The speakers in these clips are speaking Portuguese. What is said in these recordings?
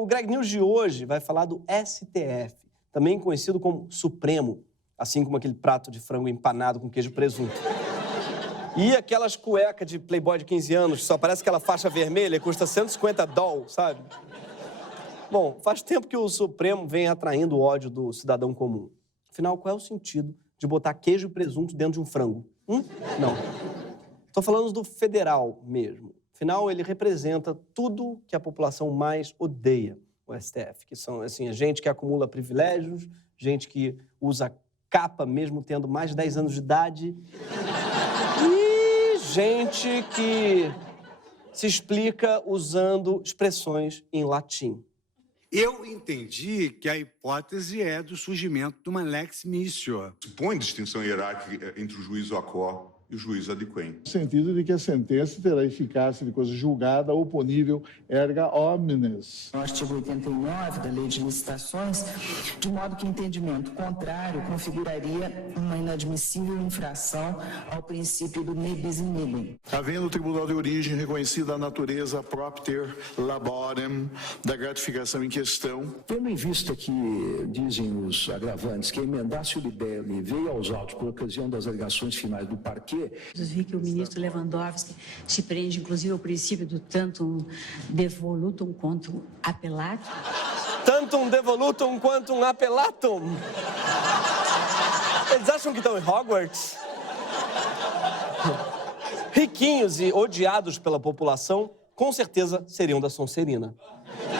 O Greg News de hoje vai falar do STF, também conhecido como Supremo, assim como aquele prato de frango empanado com queijo e presunto. E aquelas cuecas de playboy de 15 anos, que só parece aquela faixa vermelha e custa $150, sabe? Bom, faz tempo que o Supremo vem atraindo o ódio do cidadão comum. Afinal, qual é o sentido de botar queijo e presunto dentro de um frango? Não. Estou falando do federal mesmo. Afinal, ele representa tudo que a população mais odeia, o STF, que são, assim, a gente que acumula privilégios, gente que usa capa mesmo tendo mais de 10 anos de idade e gente que se explica usando expressões em latim. Eu entendi que a hipótese é do surgimento de uma lex Missio. Supõe distinção hierárquica entre o juízo a quo e o juízo ad quem. No sentido de que a sentença terá eficácia de coisa julgada oponível erga omnes. No artigo 89 da Lei de Licitações, de modo que entendimento contrário configuraria uma inadmissível infração ao princípio do ne bis in idem. Havendo o tribunal de origem reconhecida a natureza propter laborem da gratificação em questão. Tendo em vista que, dizem os agravantes, que emendar-se o libelo veio aos autos por ocasião das alegações finais do parquê. Eu vi que o ministro Lewandowski se prende, inclusive, ao princípio do tantum devolutum quantum appellatum. Tantum devolutum quantum appellatum. Eles acham que estão em Hogwarts? Riquinhos e odiados pela população, com certeza seriam da Sonserina.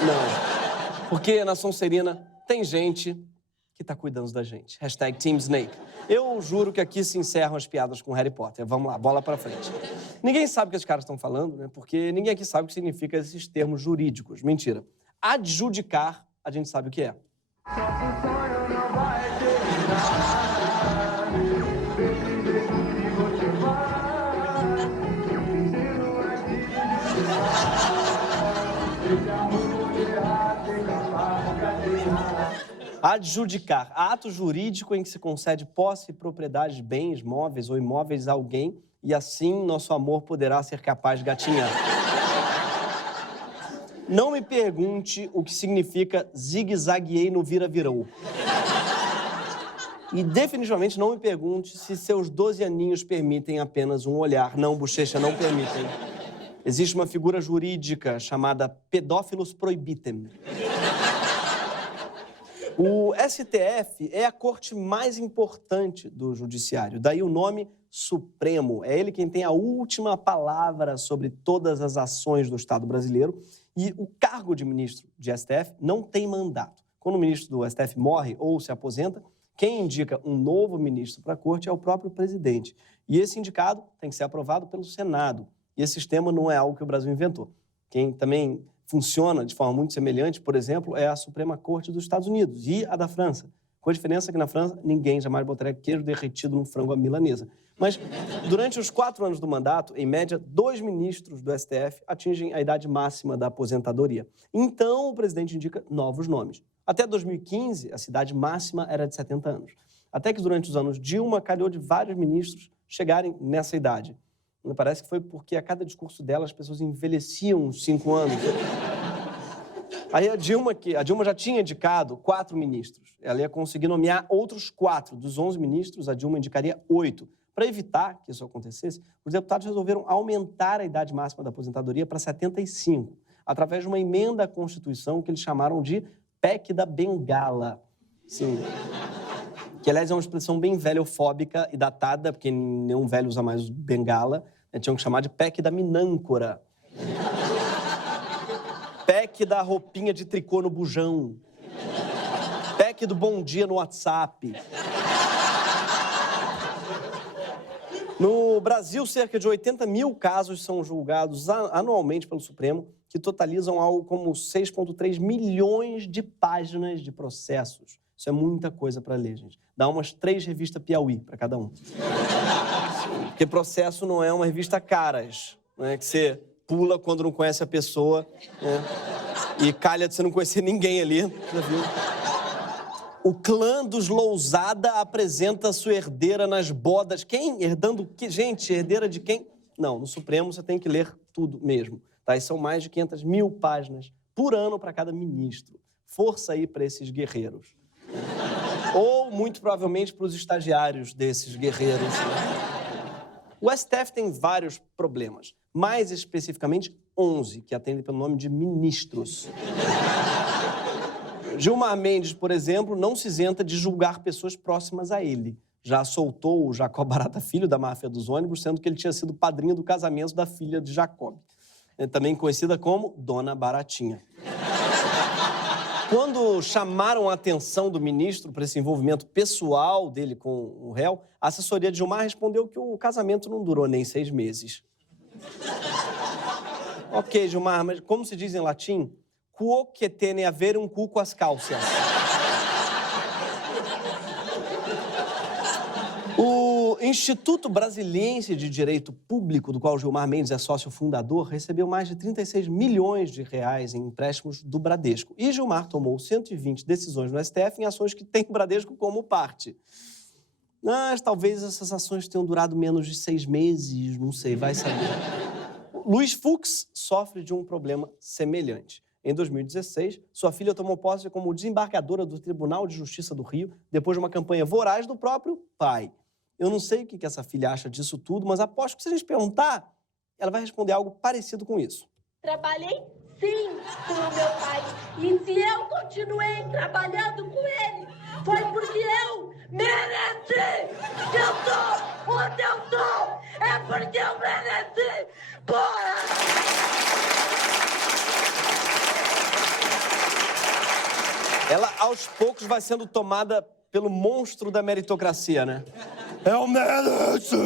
Não, porque na Sonserina tem gente que tá cuidando da gente. Hashtag Team Snake. Eu juro que aqui se encerram as piadas com Harry Potter. Vamos lá, bola pra frente. Ninguém sabe o que esses caras estão falando, né? Porque ninguém aqui sabe o que significa esses termos jurídicos. Mentira. Adjudicar, a gente sabe o que é. Adjudicar, ato jurídico em que se concede posse e propriedade de bens, móveis ou imóveis a alguém e assim nosso amor poderá ser capaz de gatinhar. Não me pergunte o que significa zigue-zagueei no vira-virou. E definitivamente não me pergunte se seus 12 aninhos permitem apenas um olhar. Não, bochecha, não permitem. Existe uma figura jurídica chamada pedófilos prohibitem. O STF é a corte mais importante do judiciário, daí o nome Supremo. É ele quem tem a última palavra sobre todas as ações do Estado brasileiro e o cargo de ministro de STF não tem mandato. Quando o ministro do STF morre ou se aposenta, quem indica um novo ministro para a corte é o próprio presidente. E esse indicado tem que ser aprovado pelo Senado. E esse sistema não é algo que o Brasil inventou. Quem também funciona de forma muito semelhante, por exemplo, é a Suprema Corte dos Estados Unidos e a da França. Com a diferença que na França, ninguém jamais botaria queijo derretido num frango à milanesa. Mas, durante os 4 anos do mandato, em média, 2 ministros do STF atingem a idade máxima da aposentadoria. Então, o presidente indica novos nomes. Até 2015, a idade máxima era de 70 anos. Até que, durante os anos Dilma, calhou de vários ministros chegarem nessa idade. Me parece que foi porque a cada discurso dela as pessoas envelheciam uns 5 anos. Aí a Dilma já tinha indicado 4 ministros. Ela ia conseguir nomear outros 4. Dos 11 ministros, a Dilma indicaria 8. Para evitar que isso acontecesse, os deputados resolveram aumentar a idade máxima da aposentadoria para 75, através de uma emenda à Constituição que eles chamaram de PEC da Bengala. Sim. Que, aliás, é uma expressão bem velhofóbica e datada, porque nenhum velho usa mais bengala, né? Tinham que chamar de PEC da minâncora. PEC da roupinha de tricô no bujão. PEC do bom dia no WhatsApp. No Brasil, cerca de 80 mil casos são julgados anualmente pelo Supremo, que totalizam algo como 6,3 milhões de páginas de processos. Isso é muita coisa para ler, gente. Dá umas 3 revistas Piauí para cada um. Porque processo não é uma revista Caras, né? Que você pula quando não conhece a pessoa, né? E calha de você não conhecer ninguém ali. Já viu? O clã dos Lousada apresenta sua herdeira nas bodas. Quem? Herdando o quê? Gente, herdeira de quem? Não, no Supremo você tem que ler tudo mesmo. Tá? E são mais de 500 mil páginas por ano para cada ministro. Força aí para esses guerreiros. Ou, muito provavelmente, para os estagiários desses guerreiros. O STF tem vários problemas, mais especificamente 11, que atendem pelo nome de ministros. Gilmar Mendes, por exemplo, não se isenta de julgar pessoas próximas a ele. Já soltou o Jacob Barata Filho, da máfia dos ônibus, sendo que ele tinha sido padrinho do casamento da filha de Jacob, também conhecida como Dona Baratinha. Quando chamaram a atenção do ministro para esse envolvimento pessoal dele com o réu, a assessoria de Gilmar respondeu que o casamento não durou nem 6 meses. Ok, Gilmar, mas como se diz em latim? Quo que tiene a ver um cu com as calças. O Instituto Brasiliense de Direito Público, do qual Gilmar Mendes é sócio fundador, recebeu mais de 36 milhões de reais em empréstimos do Bradesco. E Gilmar tomou 120 decisões no STF em ações que têm o Bradesco como parte. Mas talvez essas ações tenham durado menos de 6 meses, não sei, vai saber. Luiz Fux sofre de um problema semelhante. Em 2016, sua filha tomou posse como desembargadora do Tribunal de Justiça do Rio, depois de uma campanha voraz do próprio pai. Eu não sei o que essa filha acha disso tudo, mas aposto que se a gente perguntar, ela vai responder algo parecido com isso. Trabalhei, sim, com o meu pai. E se eu continuei trabalhando com ele, foi porque eu mereci! Se eu tô onde eu tô, é porque eu mereci! Porra! Ela, aos poucos, vai sendo tomada pelo monstro da meritocracia, né? Eu mereço!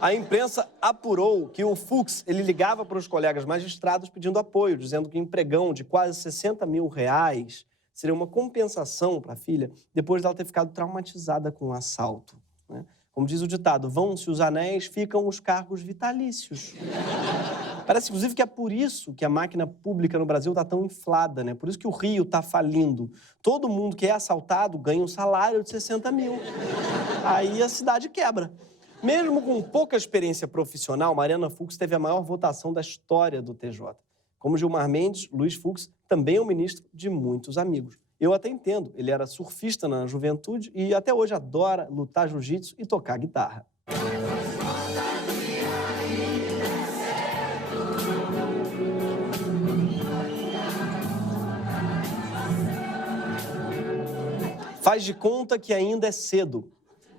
A imprensa apurou que o Fux, ele ligava para os colegas magistrados pedindo apoio, dizendo que o empregão de quase 60 mil reais seria uma compensação para a filha depois dela ter ficado traumatizada com o assalto, né? Como diz o ditado, vão-se os anéis, ficam os cargos vitalícios. Parece, inclusive, que é por isso que a máquina pública no Brasil está tão inflada, né? Por isso que o Rio está falindo. Todo mundo que é assaltado ganha um salário de 60 mil. Aí a cidade quebra. Mesmo com pouca experiência profissional, Mariana Fux teve a maior votação da história do TJ. Como Gilmar Mendes, Luiz Fux também é um ministro de muitos amigos. Eu até entendo, ele era surfista na juventude e até hoje adora lutar jiu-jitsu e tocar guitarra. Faz de conta que ainda é cedo.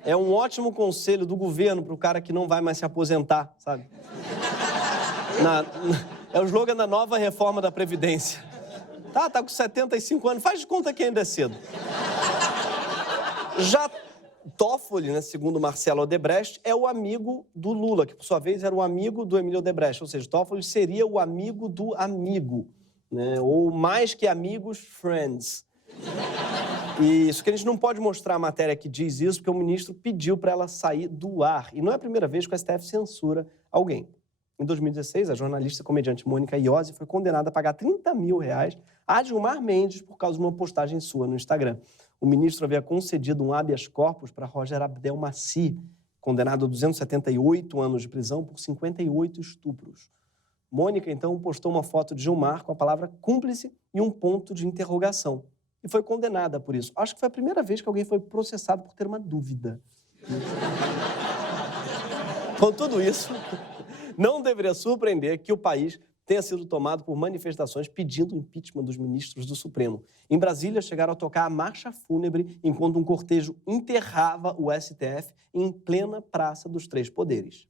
É um ótimo conselho do governo para o cara que não vai mais se aposentar, sabe? É o slogan da nova reforma da Previdência. Tá com 75 anos, faz de conta que ainda é cedo. Já Toffoli, né, segundo Marcelo Odebrecht, é o amigo do Lula, que por sua vez era o amigo do Emílio Odebrecht. Ou seja, Toffoli seria o amigo do amigo, né? Ou mais que amigos, friends. E isso que a gente não pode mostrar a matéria que diz isso, porque o ministro pediu para ela sair do ar. E não é a primeira vez que o STF censura alguém. Em 2016, a jornalista e comediante Mônica Iose foi condenada a pagar 30 mil reais a Gilmar Mendes por causa de uma postagem sua no Instagram. O ministro havia concedido um habeas corpus para Roger Abdelmaci, condenado a 278 anos de prisão por 58 estupros. Mônica, então, postou uma foto de Gilmar com a palavra cúmplice e um ponto de interrogação. E foi condenada por isso. Acho que foi a primeira vez que alguém foi processado por ter uma dúvida. Com tudo isso, não deveria surpreender que o país tenha sido tomado por manifestações pedindo o impeachment dos ministros do Supremo. Em Brasília, chegaram a tocar a marcha fúnebre enquanto um cortejo enterrava o STF em plena Praça dos Três Poderes.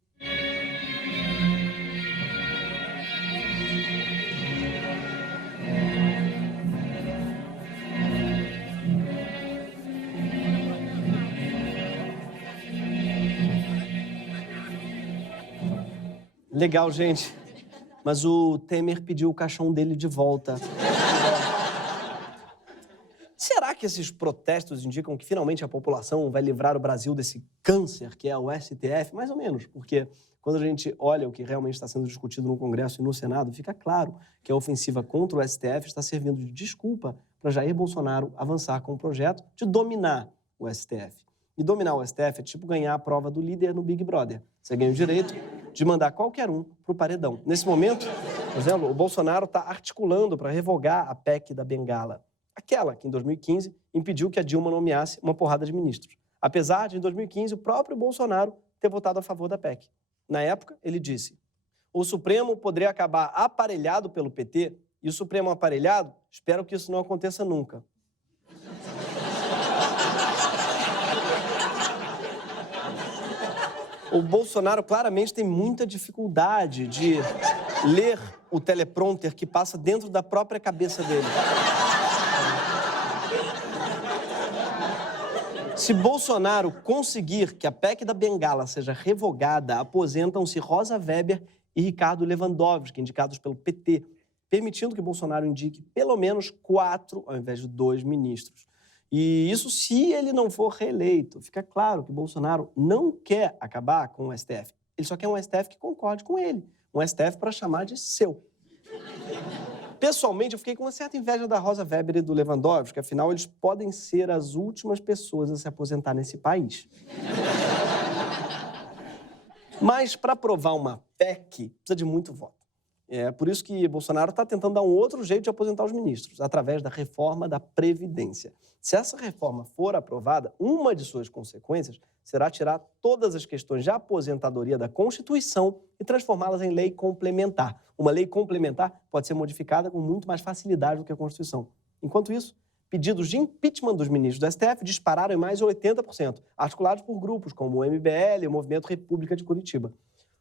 Legal, gente. Mas o Temer pediu o caixão dele de volta. Será que esses protestos indicam que finalmente a população vai livrar o Brasil desse câncer que é o STF? Mais ou menos, porque quando a gente olha o que realmente está sendo discutido no Congresso e no Senado, fica claro que a ofensiva contra o STF está servindo de desculpa para Jair Bolsonaro avançar com o projeto de dominar o STF. E dominar o STF é tipo ganhar a prova do líder no Big Brother. Você ganha o direito de mandar qualquer um pro paredão. Nesse momento, Por exemplo, o Bolsonaro está articulando para revogar a PEC da Bengala. Aquela que, em 2015, impediu que a Dilma nomeasse uma porrada de ministros. Apesar de, em 2015, o próprio Bolsonaro ter votado a favor da PEC. Na época, ele disse: o Supremo poderia acabar aparelhado pelo PT, e o Supremo aparelhado, espero que isso não aconteça nunca. O Bolsonaro claramente tem muita dificuldade de ler o teleprompter que passa dentro da própria cabeça dele. Se Bolsonaro conseguir que a PEC da Bengala seja revogada, aposentam-se Rosa Weber e Ricardo Lewandowski, indicados pelo PT, permitindo que Bolsonaro indique pelo menos 4 ao invés de 2 ministros. E isso se ele não for reeleito. Fica claro que Bolsonaro não quer acabar com o STF. Ele só quer um STF que concorde com ele. Um STF para chamar de seu. Pessoalmente, eu fiquei com uma certa inveja da Rosa Weber e do Lewandowski, afinal, eles podem ser as últimas pessoas a se aposentar nesse país. Mas, para aprovar uma PEC, precisa de muito voto. É por isso que Bolsonaro está tentando dar um outro jeito de aposentar os ministros, através da reforma da Previdência. Se essa reforma for aprovada, uma de suas consequências será tirar todas as questões de aposentadoria da Constituição e transformá-las em lei complementar. Uma lei complementar pode ser modificada com muito mais facilidade do que a Constituição. Enquanto isso, pedidos de impeachment dos ministros do STF dispararam em mais de 80%, articulados por grupos como o MBL e o Movimento República de Curitiba.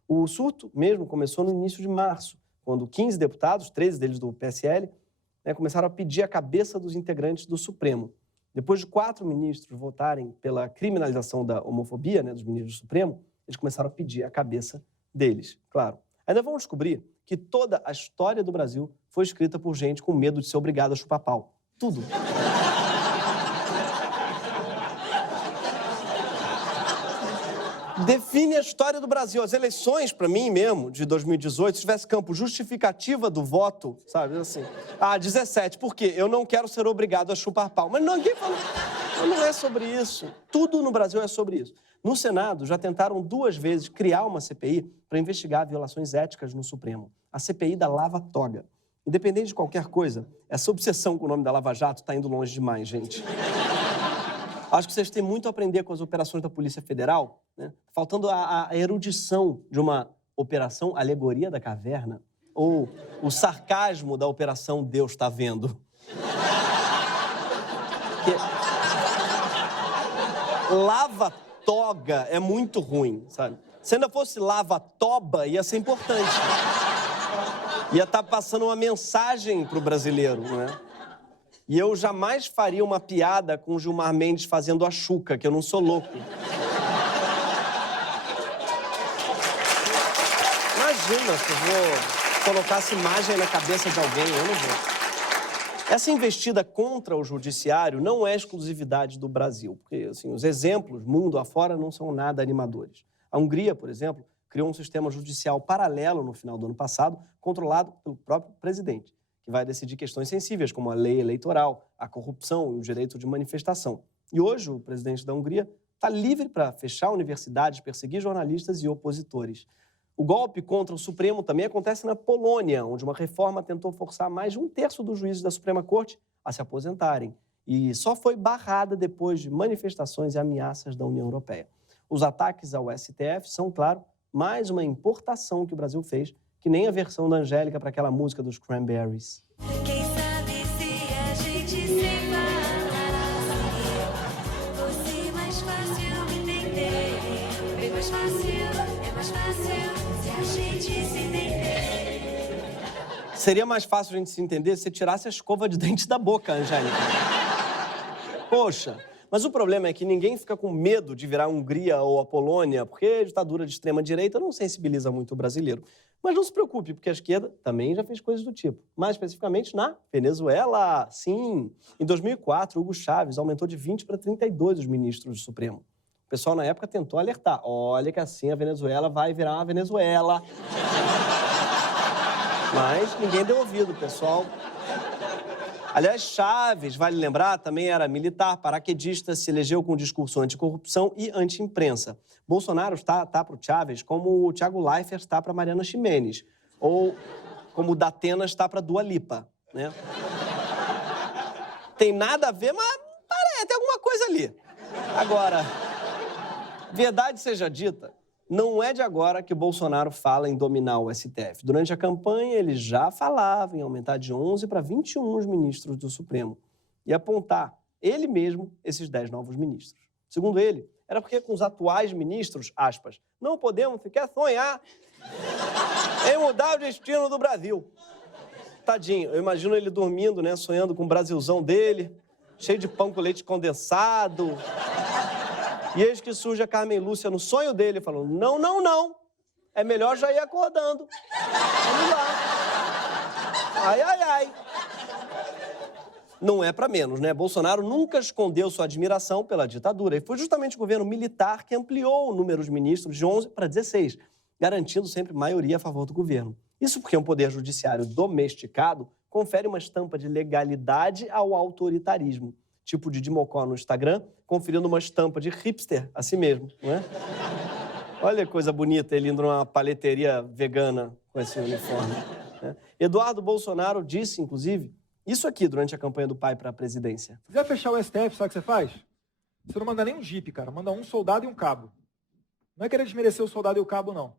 O surto mesmo começou no início de março, quando 15 deputados, 13 deles do PSL, começaram a pedir a cabeça dos integrantes do Supremo. Depois de 4 ministros votarem pela criminalização da homofobia, dos ministros do Supremo, eles começaram a pedir a cabeça deles, claro. Ainda vão descobrir que toda a história do Brasil foi escrita por gente com medo de ser obrigada a chupar pau. Tudo. Define a história do Brasil. As eleições, para mim mesmo, de 2018, se tivesse campo justificativa do voto, sabe, assim... 17, por quê? Eu não quero ser obrigado a chupar pau. Mas ninguém falou... Não é sobre isso. Tudo no Brasil é sobre isso. No Senado, já tentaram 2 vezes criar uma CPI para investigar violações éticas no Supremo. A CPI da Lava Toga. Independente de qualquer coisa, essa obsessão com o nome da Lava Jato está indo longe demais, gente. Acho que vocês têm muito a aprender com as operações da Polícia Federal, faltando a erudição de uma operação Alegoria da Caverna ou o sarcasmo da operação Deus tá vendo. Lava-toga é muito ruim, sabe? Se ainda fosse lava-toba, ia ser importante. Ia estar passando uma mensagem pro brasileiro, né? E eu jamais faria uma piada com o Gilmar Mendes fazendo a Xuca, que eu não sou louco. Imagina se eu vou colocar essa imagem na cabeça de alguém, eu não vou. Essa investida contra o judiciário não é exclusividade do Brasil, porque assim, os exemplos, mundo afora, não são nada animadores. A Hungria, por exemplo, criou um sistema judicial paralelo no final do ano passado, controlado pelo próprio presidente, que vai decidir questões sensíveis, como a lei eleitoral, a corrupção e o direito de manifestação. E hoje, o presidente da Hungria está livre para fechar universidades, perseguir jornalistas e opositores. O golpe contra o Supremo também acontece na Polônia, onde uma reforma tentou forçar mais de 1/3 dos juízes da Suprema Corte a se aposentarem. E só foi barrada depois de manifestações e ameaças da União Europeia. Os ataques ao STF são, claro, mais uma importação que o Brasil fez, que nem a versão da Angélica para aquela música dos Cranberries. Quem sabe se a gente se falar, fosse mais fácil entender. É mais fácil se a gente se entender. Seria mais fácil a gente se entender se você tirasse a escova de dente da boca, Angélica. Poxa, mas o problema é que ninguém fica com medo de virar a Hungria ou a Polônia, porque a ditadura de extrema-direita não sensibiliza muito o brasileiro. Mas não se preocupe, porque a esquerda também já fez coisas do tipo. Mais especificamente na Venezuela. Sim, em 2004, Hugo Chávez aumentou de 20 para 32 os ministros do Supremo. O pessoal na época tentou alertar. Olha que assim a Venezuela vai virar uma Venezuela. Mas ninguém deu ouvido, pessoal. Aliás, Chávez, vale lembrar, também era militar, paraquedista, se elegeu com um discurso anticorrupção e anti-imprensa. Bolsonaro está para o Chávez como o Thiago Leifert está para Mariana Ximenes. Ou como o Datena está para Dua Lipa, né? Tem nada a ver, mas parece, tem alguma coisa ali. Agora, verdade seja dita, não é de agora que o Bolsonaro fala em dominar o STF. Durante a campanha, ele já falava em aumentar de 11 para 21 os ministros do Supremo e apontar ele mesmo esses 10 novos ministros. Segundo ele, era porque com os atuais ministros, aspas, não podemos sequer sonhar em mudar o destino do Brasil. Tadinho, eu imagino ele dormindo, né, sonhando com o Brasilzão dele, cheio de pão com leite condensado. E eis que surge a Carmen Lúcia no sonho dele, falando, não, não, não, é melhor já ir acordando. Vamos lá. Ai, ai, ai. Não é pra menos, né? Bolsonaro nunca escondeu sua admiração pela ditadura. E foi justamente o governo militar que ampliou o número de ministros de 11 para 16, garantindo sempre maioria a favor do governo. Isso porque um poder judiciário domesticado confere uma estampa de legalidade ao autoritarismo. Tipo de Dimocó no Instagram, conferindo uma estampa de hipster a si mesmo, não é? Olha que coisa bonita ele indo numa paleteria vegana com esse uniforme. Né? Eduardo Bolsonaro disse, inclusive, isso aqui durante a campanha do pai para a presidência. Se quiser fechar o STF, sabe o que você faz? Você não manda nem um jipe, cara. Manda um soldado e um cabo. Não é querer desmerecer o soldado e o cabo, não.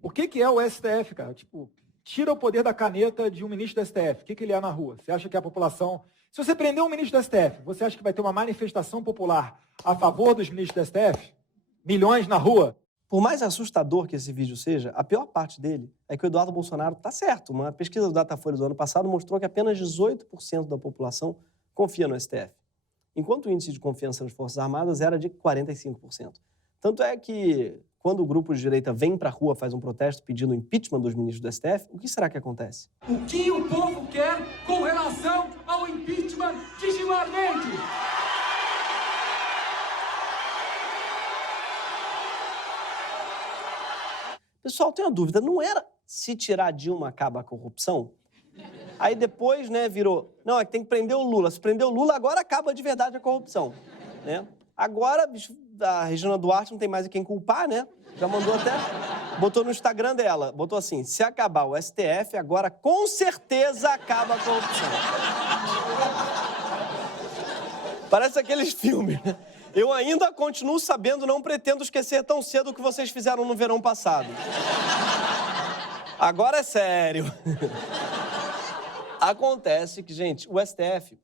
O que é o STF, cara? Tipo, tira o poder da caneta de um ministro do STF. O que ele é na rua? Você acha que a população... Se você prender um ministro do STF, você acha que vai ter uma manifestação popular a favor dos ministros do STF? Milhões na rua? Por mais assustador que esse vídeo seja, a pior parte dele é que o Eduardo Bolsonaro está certo. Uma pesquisa do Datafolha do ano passado mostrou que apenas 18% da população confia no STF, enquanto o índice de confiança nas Forças Armadas era de 45%. Tanto é que, quando o grupo de direita vem para a rua, faz um protesto pedindo o impeachment dos ministros do STF, o que será que acontece? O que o povo quer com relação ao impeachment de Gilmar Mendes? Pessoal, tem uma dúvida, não era se tirar Dilma acaba a corrupção? Aí depois, né, virou, não, é que tem que prender o Lula. Se prender o Lula, agora acaba de verdade a corrupção, né? Agora, a Regina Duarte não tem mais a quem culpar, né? Já mandou até, botou no Instagram dela, botou assim, se acabar o STF, agora com certeza acaba a corrupção. Parece aqueles filmes, né? Eu ainda continuo sabendo, não pretendo esquecer tão cedo o que vocês fizeram no verão passado. Agora é sério. Acontece que, gente, o STF,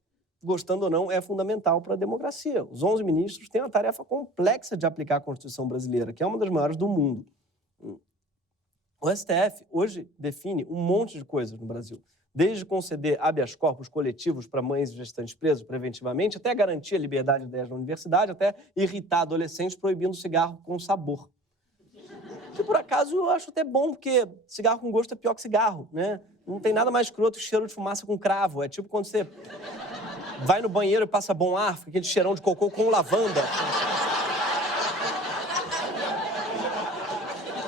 gostando ou não, é fundamental para a democracia. Os 11 ministros têm uma tarefa complexa de aplicar a Constituição brasileira, que é uma das maiores do mundo. O STF hoje define um monte de coisas no Brasil. Desde conceder habeas corpus coletivos para mães e gestantes presos preventivamente, até garantir a liberdade de ideias na universidade, até irritar adolescentes proibindo cigarro com sabor. Que, por acaso, eu acho até bom, porque cigarro com gosto é pior que cigarro, né? Não tem nada mais escroto que cheiro de fumaça com cravo. É tipo quando você vai no banheiro e passa bom ar, fica aquele cheirão de cocô com lavanda.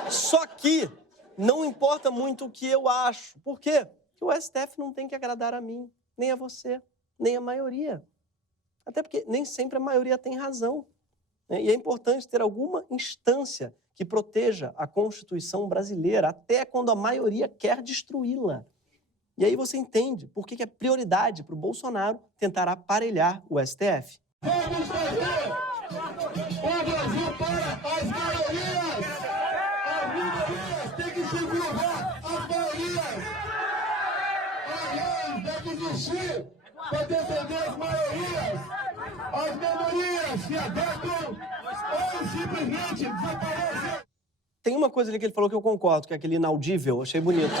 Só que não importa muito o que eu acho. Por quê? Porque o STF não tem que agradar a mim, nem a você, nem a maioria. Até porque nem sempre a maioria tem razão, né? E é importante ter alguma instância que proteja a Constituição brasileira, até quando a maioria quer destruí-la. E aí você entende por que é prioridade para o Bolsonaro tentar aparelhar o STF. Vamos fazer o Brasil para as maiorias! As minorias têm que subjugar as maiorias! Tem que existir para defender as maiorias. As minorias se adequam ou simplesmente desaparecem. Tem uma coisa ali que ele falou que eu concordo, que é aquele inaudível, achei bonito.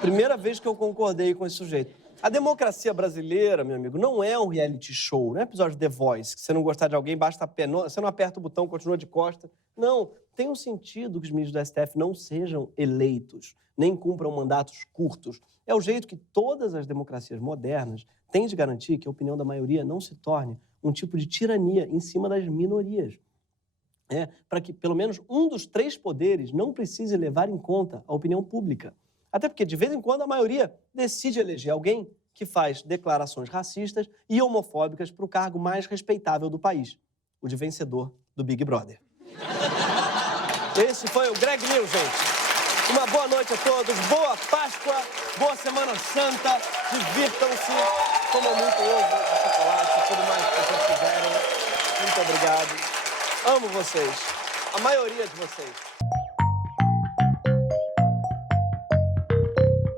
Primeira vez que eu concordei com esse sujeito. A democracia brasileira, meu amigo, não é um reality show, não é episódio de The Voice, que se você não gostar de alguém, basta você não aperta o botão, continua de costa. Não, tem um sentido que os ministros do STF não sejam eleitos, nem cumpram mandatos curtos. É o jeito que todas as democracias modernas têm de garantir que a opinião da maioria não se torne um tipo de tirania em cima das minorias. Para que pelo menos um dos 3 poderes não precise levar em conta a opinião pública. Até porque, de vez em quando, a maioria decide eleger alguém que faz declarações racistas e homofóbicas para o cargo mais respeitável do país, o de vencedor do Big Brother. Esse foi o Greg News, gente. Uma boa noite a todos, boa Páscoa, boa Semana Santa, divirtam-se, comam muito ovo, chocolate, tudo mais que vocês quiserem. Muito obrigado. Amo vocês, a maioria de vocês.